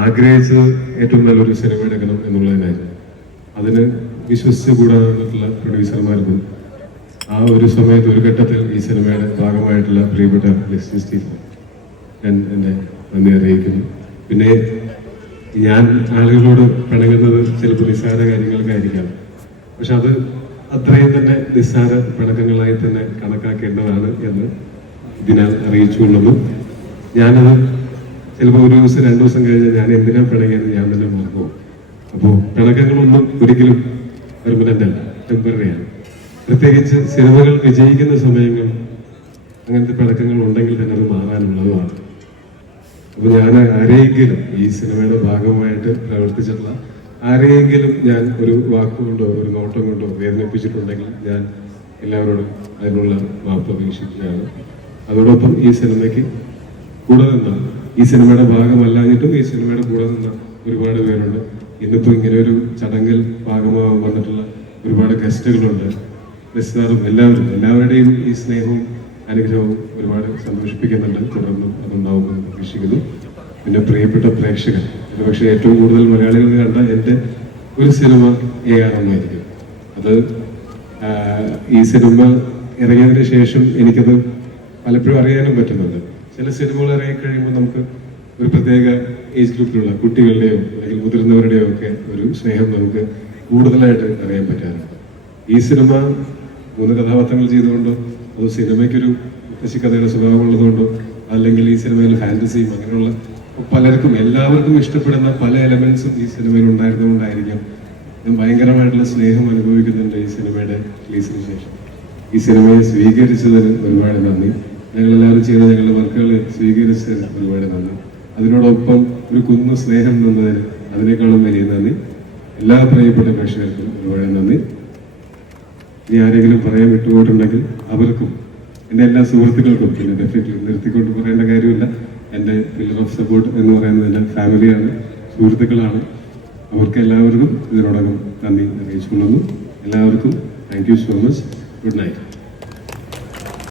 ആഗ്രഹിച്ചത് ഏറ്റവും നല്ലൊരു സിനിമ എടുക്കണം എന്നുള്ളതിനായിരുന്നു. അതിന് വിശ്വസിച്ച് കൂടാനുള്ള പ്രൊഡ്യൂസർമാർക്കും ആ ഒരു സമയത്ത് ഒരു ഘട്ടത്തിൽ ഈ സിനിമയുടെ ഭാഗമായിട്ടുള്ള പ്രിയപ്പെട്ട ലക്ഷ്മി സ്റ്റീഫൻ ഞാൻ എന്നെ നന്ദി അറിയിക്കുന്നു. പിന്നെ ഞാൻ ആളുകളോട് പിണങ്ങുന്നത് ചിലപ്പോൾ നിസ്സാര കാര്യങ്ങൾക്കായിരിക്കാം. പക്ഷെ അത് അത്രയും തന്നെ നിസ്സാര പിണക്കങ്ങളായി തന്നെ കണക്കാക്കേണ്ടതാണ് എന്ന് ഇതിനാൽ അറിയിച്ചുകൊള്ളുന്നു. ഞാനത് ചിലപ്പോൾ ഒരു ദിവസം രണ്ടു ദിവസം കഴിഞ്ഞാൽ ഞാൻ എന്തിനാ പിണങ്ങിയത്? ഞാൻ തന്നെ മറക്കും അപ്പോൾ പിണക്കങ്ങളൊന്നും ഒരിക്കലും പെർമനന്റ് അല്ല ടെമ്പററിയാണ് പ്രത്യേകിച്ച് സിനിമകൾ വിജയിക്കുന്ന സമയങ്ങൾ അങ്ങനത്തെ പിണക്കങ്ങൾ ഉണ്ടെങ്കിൽ തന്നെ അത് മാറാനുള്ളതുമാണ്. അപ്പൊ ഞാൻ ആരെയെങ്കിലും ഈ സിനിമയുടെ ഭാഗമായിട്ട് പ്രവർത്തിച്ചിട്ടുള്ള ആരെയെങ്കിലും ഞാൻ ഒരു വാക്കുകൊണ്ടോ ഒരു നോട്ടം കൊണ്ടോ വേദനിപ്പിച്ചിട്ടുണ്ടെങ്കിൽ ഞാൻ എല്ലാവരോടും അതിനുള്ള മാപ്പ് അപേക്ഷിക്കുകയാണ്. അതോടൊപ്പം ഈ സിനിമയ്ക്ക് കൂടെ നിന്ന ഈ സിനിമയുടെ ഭാഗമല്ലാഞ്ഞിട്ടും ഈ സിനിമയുടെ കൂടെ നിന്ന ഒരുപാട് പേരുണ്ട്. ഇന്നിപ്പോ ഇങ്ങനെ ഒരു ചടങ്ങിൽ ഭാഗമാകാൻ വന്നിട്ടുള്ള ഒരുപാട് ഗസ്റ്റുകളുണ്ട്. ബസ്സാറും എല്ലാവരും എല്ലാവരുടെയും ഈ സ്നേഹവും അനുഗ്രഹവും ഒരുപാട് സന്തോഷിപ്പിക്കുന്നുണ്ട്. തുടർന്നും അതുണ്ടാവുമെന്ന് പ്രതീക്ഷിക്കുന്നു. പിന്നെ പ്രിയപ്പെട്ട പ്രേക്ഷകർ ഒരുപക്ഷെ ഏറ്റവും കൂടുതൽ മലയാളികൾ കണ്ട എന്റെ ഒരു സിനിമ എ ആർ എന്നായിരിക്കും അത് ഈ സിനിമ ഇറങ്ങിയതിന് ശേഷം എനിക്കത് പലപ്പോഴും അറിയാനും പറ്റുന്നുണ്ട്. ചില സിനിമകൾ ഇറങ്ങി കഴിയുമ്പോൾ നമുക്ക് ഒരു പ്രത്യേക ഏജ് ഗ്രൂപ്പിലുള്ള കുട്ടികളുടെയോ അല്ലെങ്കിൽ മുതിർന്നവരുടെയോ ഒക്കെ ഒരു സ്നേഹം നമുക്ക് കൂടുതലായിട്ട് അറിയാൻ പറ്റാറുണ്ട്. ഈ സിനിമ മൂന്ന് കഥാപാത്രങ്ങൾ ചെയ്തുകൊണ്ടോ അതോ സിനിമയ്ക്കൊരു മുത്തശ്ശി കഥയുടെ സ്വഭാവമുള്ളതുകൊണ്ടോ അല്ലെങ്കിൽ ഈ സിനിമയിൽ ഫാന്റസിയും അങ്ങനെയുള്ള പലർക്കും എല്ലാവർക്കും ഇഷ്ടപ്പെടുന്ന പല എലമെന്റ്സും ഈ സിനിമയിൽ ഉണ്ടായിരുന്നുകൊണ്ടായിരിക്കാം ഞാൻ ഭയങ്കരമായിട്ടുള്ള സ്നേഹം അനുഭവിക്കുന്നുണ്ട് ഈ സിനിമയുടെ റിലീസിന് ശേഷം. ഈ സിനിമയെ സ്വീകരിച്ചതിന് ഒരുപാട് നന്ദി. ഞങ്ങൾ എല്ലാവരും ചെയ്ത ഞങ്ങളുടെ വർക്കുകൾ സ്വീകരിച്ചതിന് ഒരുപാട് നന്ദി അതിനോടൊപ്പം ഒരു കുന്ന സ്നേഹം തന്നതിന് അതിനേക്കാളും വലിയ നന്ദി. എല്ലാ പ്രിയപ്പെട്ട പ്രേക്ഷകർക്കും ഒരുപാട് നന്ദി. ഇനി ആരെങ്കിലും പറയാൻ വിട്ടുപോയിട്ടുണ്ടെങ്കിൽ അവർക്കും എന്റെ എല്ലാ സുഹൃത്തുക്കൾക്കും പിന്നെ ഡെഫിനറ്റ്ലി നിർത്തിക്കൊണ്ട് പറയേണ്ട കാര്യമില്ല. എന്റെ പില്ലർ ഓഫ് സപ്പോർട്ട് എന്ന് പറയുന്നത് എന്റെ ഫാമിലിയാണ് സുഹൃത്തുക്കളാണ്. അവർക്ക് എല്ലാവർക്കും ഇതിനോടകം നന്ദി അറിയിച്ചുകൊള്ളുന്നു. എല്ലാവർക്കും thank you so much good night